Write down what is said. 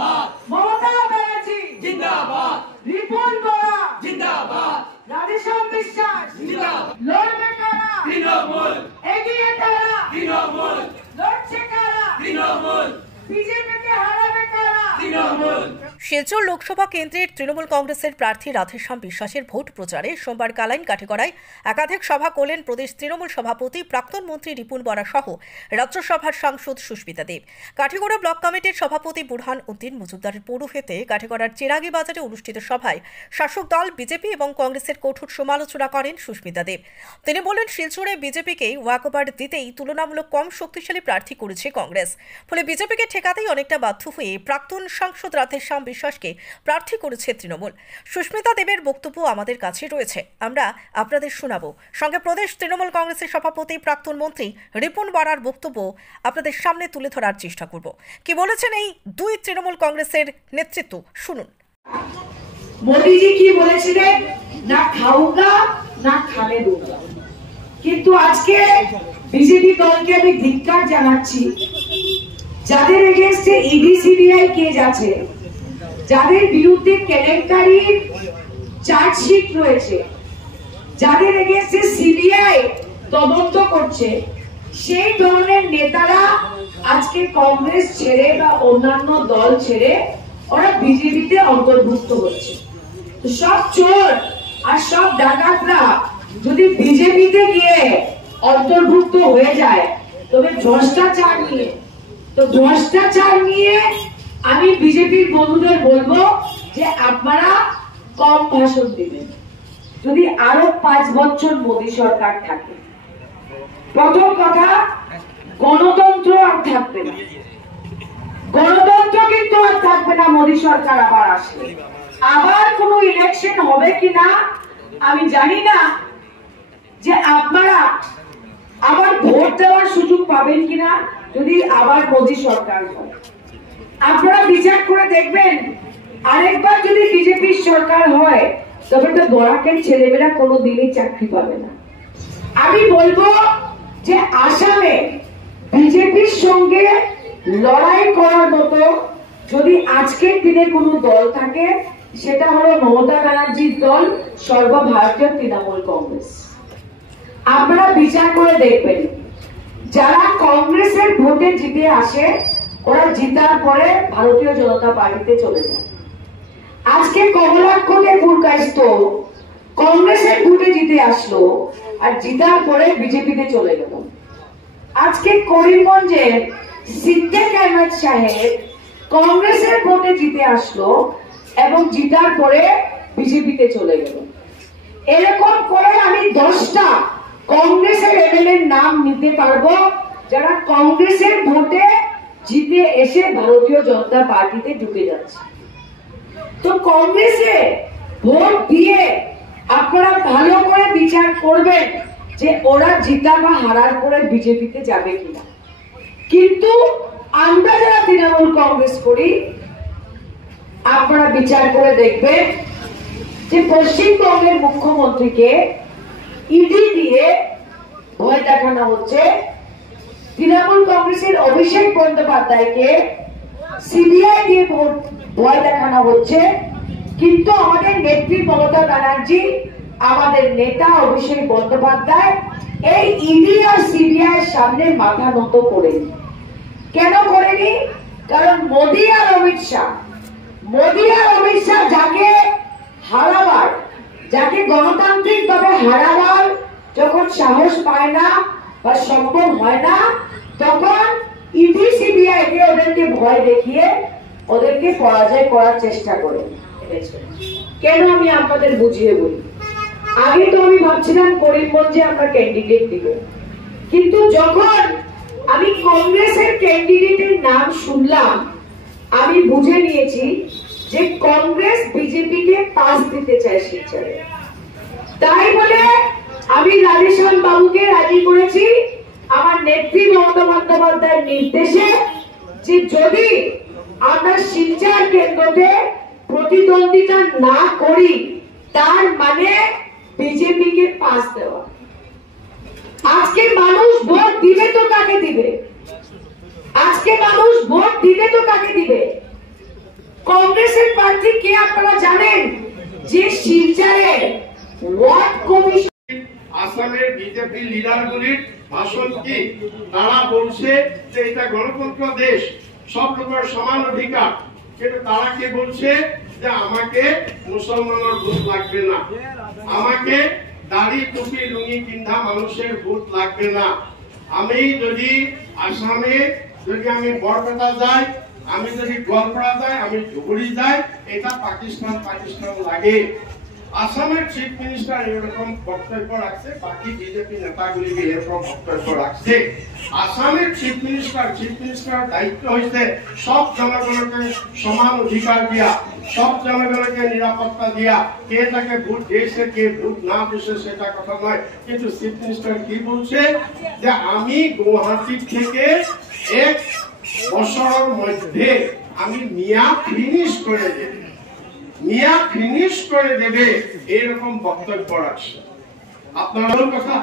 जिंदाबाद, ममता बनर्जी जिंदाबाद, रिपुन बोरा जिंदाबाद, राधेश्याम বিশ্বাস जिंदाबाद, লড়বে কারা তৃণমূল, এগিয়ে তারা তৃণমূল, লড়ছে কারা তৃণমূল, বিজেপিকে হারাবে কারা তৃণমূল। শিলচর লোকসভা কেন্দ্রের তৃণমূল কংগ্রেসের প্রার্থী রাধেশ্যাম বিশ্বাসের ভোট প্রচারে সোমবার কালাইন কাঠিগড়ায় একাধিক সভা করলেন প্রদেশ তৃণমূল সভাপতি প্রাক্তন মন্ত্রী রিপুন বরা সহ রাজ্যসভার সাংসদ সুস্মিতা দেব। কাঠিগড়া ব্লক কমিটির সভাপতি বুরহান উদ্দিন মজুমদারের পৌরোহিত্যে কাঠিগড়ার চিরাগি বাজারে অনুষ্ঠিত সভায় শাসক দল বিজেপি এবং কংগ্রেসের কঠোর সমালোচনা করেন সুস্মিতা দেব। তিনি বলেন, শিলচরে বিজেপিকে ওয়াকওভার দিতেই তুলনামূলক কম শক্তিশালী প্রার্থী করেছে কংগ্রেস, ফলে বিজেপিকে ঠেকাতেই অনেকটা বাধ্য হয়ে প্রাক্তন সাংসদ রাধেশ্যাম বিশ্বাসকে প্রার্থী করেছে তৃণমূল। সুস্মিতা দেবের বক্তব্য আমাদের কাছে রয়েছে, আমরা আপনাদের শোনাবো। সঙ্গে প্রদেশ তৃণমূল কংগ্রেসের সভাপতি প্রাক্তন মন্ত্রী রিপুন বরার বক্তব্য আপনাদের সামনে তুলে ধরার চেষ্টা করব। কি বলেছেন এই দুই তৃণমূল কংগ্রেসের নেতৃত্ব, শুনুন। মোদিজি কি বলেছিলেন, না খাউগা না খানে दूंगा, কিন্তু আজকে বিজেপি দলকে আমি ধিক্কার জানাচ্ছি। যাদের এগেইনস্টে ইডি সিবিআই কেস আছে, যাদের বিরুদ্ধে কেলেঙ্কারির চার্জশিট রয়েছে, যাদের এগেইনস্টে সিবিআই তদন্ত করছে, সেই ধরনের নেতারা আজকে কংগ্রেস ছেড়ে বা অন্যান্য দল ছেড়ে ওরা বিজেপিতে অন্তর্ভুক্ত হচ্ছে। তো সব চোর আর সব ডাকাতরা যদি বিজেপিতে গিয়ে অন্তর্ভুক্ত হয়ে যায়, তবে ভ্রষ্টাচার নিয়ে আমি বিজেপির বন্ধুদের বলবো যে আপনারা কম ভাষণ দিবেন। যদি আরো 5 বছর মোদী সরকার থাকে, প্রথম কথা গণতন্ত্র আর থাকবে না, গণতন্ত্র কিন্তু আর থাকবে না। মোদী সরকার আবার আসলে আবার কোনো ইলেকশন হবে কিনা আমি জানি না, যে আপনারা আবার ভোট দেওয়ার সুযোগ পাবেন কিনা যদি আবার মোদী সরকার হয়। আপনারা বিচার করে দেখবেন, আরেকবার যদি বিজেপির সরকার হয়, তবে তো বরাকের ছেলেমেয়েরা কোনো দিনই চাকরি পাবে না। আমি বলবো যে আসামে বিজেপির সঙ্গে লড়াই করার মতো যদি আজকের দিনে কোনো দল থাকে, সেটা হলো মমতা ব্যানার্জির দল, সর্বভারতীয় তৃণমূল কংগ্রেস। আপনারা বিচার করে দেখবেন, যারা কংগ্রেসের ভোটে জিতে আসে, ওরা জিতার পরে ভারতীয় জনতা পার্টিতে চলে যায়। আজকে কমলাক্ষতে পুরকাইস্ত কংগ্রেসের ভোটে জিতে আসলো আর জিতার পরে বিজেপিতে চলে গেল। আজকে করিমগঞ্জের সিদ্দিক আহমেদ সাহেব কংগ্রেসের ভোটে জিতে আসলো এবং জিতার পরে বিজেপিতে চলে গেল। এরকম করে আমি 10টা কংগ্রেসের এমএলএ নাম নিতে পারবো, যারা কংগ্রেসের ভোটে জিতে এসে ভারতীয় জনতা পার্টিতে ঢুকে যাচ্ছে। তো কংগ্রেসে ভোট দিয়ে আপনারা ভালো করে বিচার করবেন যে ওরা জিতা বা হারার পরে বিজেপিতে যাবে কিনা। কিন্তু আমরা যারা তৃণমূল কংগ্রেস করি, আপনারা বিচার করে দেখবেন যে পশ্চিমবঙ্গের মুখ্যমন্ত্রীকে ইডি দিয়ে ভয় দেখানো হচ্ছে, তৃণমূল কংগ্রেসের অভিষেক বন্দ্যোপাধ্যায়কে সিবিআই দিয়ে ভয় দেখানো হচ্ছে। কিন্তু আমাদের নেত্রী মমতা ব্যানার্জি, আমাদের নেতা অভিষেক বন্দ্যোপাধ্যায় এই ইডি আর সিবিআই এর সামনে মাথা নত করেনি। কেন করেনি? কারণ মোদী আর অমিত শাহ যাকে হারাবার, যাকে গণতান্ত্রিক ভাবে হারাবার যখন সাহস পায় না বা সম্ভব হয় না, তখন ইডি সিবিআই কে ওদেরকে ভয় দেখিয়ে ওদেরকে পরাজয় করার চেষ্টা করে। কেন আমি আপনাদের বুঝিয়ে বলি। আগে তো আমি ভাবছিলাম করিমগঞ্জে আমরা ক্যান্ডিডেট দিব, কিন্তু যখন আমি কংগ্রেসের ক্যান্ডিডেটের নাম শুনলাম, আমি বুঝে নিয়েছি যে কংগ্রেস বিজেপিকে পাস দিতে চায় শিলচরে। তাই বলে আমি রাধেশ্যাম বাবুকে রাজি করেছি আমার নেত্রী মমতা বন্দ্যোপাধ্যায়ের নির্দেশে, যে যদি আমরা শিলচর কেন্দ্রতে প্রতিদ্বন্দ্বিতা না করি, তার মানে বিজেপিকে পাস দেওয়া। আজকে মানুষ ভোট দিবে তো কাকে দিবে? কংগ্রেসের প্রার্থী কে আপনারা জানেন? যে শিলচরে ওয়ার্ড কমিশন আসামের বিজেপি লিডারগুলির ভাষণ কি? তারা বলছে যে এটা গণতন্ত্র দেশ, সব লোকের সমান অধিকার, কিন্তু তারা কি বলছে যে আমাকে মুসলমানের ভোট লাগবে না, আমাকে দাড়ি টুপি লুঙ্গি পিন্ধা মানুষের ভোট লাগবে না। আমি যদি আসামে যদি আমি বরপেটা যাই, আমি যদি গোয়ালপাড়া যাই, আমি ধুবুরি যাই, এটা পাকিস্তান লাগে। আসামের চিফ মিনিস্টার এরকম বক্তব্য রাখছে, বাকি বিজেপি নেতাগুলি এরকম বক্তব্য রাখছে। আসামের চিফ মিনিস্টার দায়িত্ব হয়েছে সব জনগণকে সমান অধিকার দিয়া, সব জনগণকে নিরাপত্তা দিয়া, কে তাকে ভোট দিয়েছে কে ভোট না দিয়েছে সেটা কথা নয়। কিন্তু চিফ মিনিস্টার কি বলছে যে আমি গুয়াহাটি থেকে 1 বছরের মধ্যে আমি মেয়াদ ফিনিশ করে দেবে এরকম বক্তব্য রাখছে। আপনার কথা